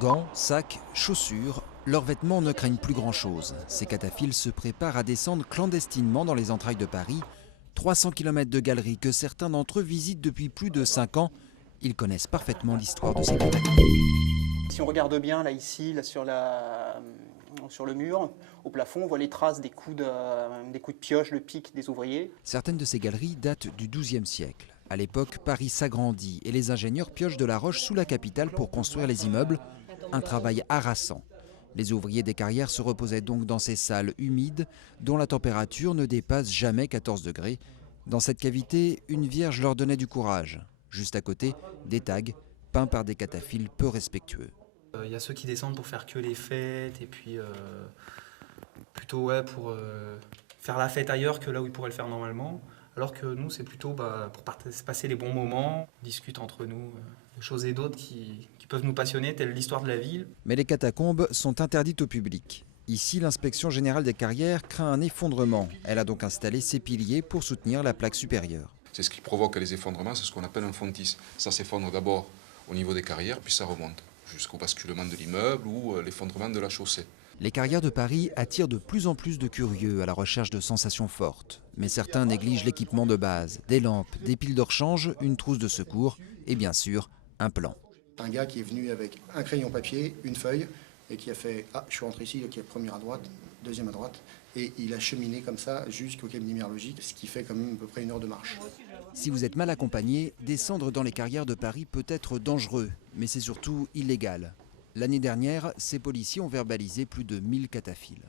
Gants, sacs, chaussures, leurs vêtements ne craignent plus grand-chose. Ces cataphiles se préparent à descendre clandestinement dans les entrailles de Paris. 300 km de galeries que certains d'entre eux visitent depuis plus de 5 ans. Ils connaissent parfaitement l'histoire de ces cataphiles. Si on regarde bien là ici, là, sur le mur, au plafond, on voit les traces des coups de pioche, de pic des ouvriers. Certaines de ces galeries datent du XIIe siècle. À l'époque, Paris s'agrandit et les ingénieurs piochent de la roche sous la capitale pour construire les immeubles. Un travail harassant. Les ouvriers des carrières se reposaient donc dans ces salles humides dont la température ne dépasse jamais 14 degrés. Dans cette cavité, une vierge leur donnait du courage. Juste à côté, des tags peints par des cataphiles peu respectueux. Il y a ceux qui descendent pour faire que les fêtes et puis plutôt ouais, pour faire la fête ailleurs que là où ils pourraient le faire normalement. Alors que nous, c'est plutôt pour passer les bons moments, on discute entre nous de choses et d'autres qui peuvent nous passionner, telle l'histoire de la ville. Mais les catacombes sont interdites au public. Ici, l'inspection générale des carrières craint un effondrement. Elle a donc installé ces piliers pour soutenir la plaque supérieure. C'est ce qui provoque les effondrements, c'est ce qu'on appelle un fontis. Ça s'effondre d'abord au niveau des carrières, puis ça remonte jusqu'au basculement de l'immeuble ou l'effondrement de la chaussée. Les carrières de Paris attirent de plus en plus de curieux à la recherche de sensations fortes. Mais certains négligent l'équipement de base, des lampes, des piles de rechange, une trousse de secours et bien sûr un plan. Un gars qui est venu avec un crayon papier, une feuille, et qui a fait « Ah, je suis rentré ici, donc il y a première à droite, deuxième à droite », et il a cheminé comme ça jusqu'au cabinet minéralogique, ce qui fait quand même à peu près 1 heure de marche. Si vous êtes mal accompagné, descendre dans les carrières de Paris peut être dangereux, mais c'est surtout illégal. L'année dernière, ces policiers ont verbalisé plus de 1000 cataphiles.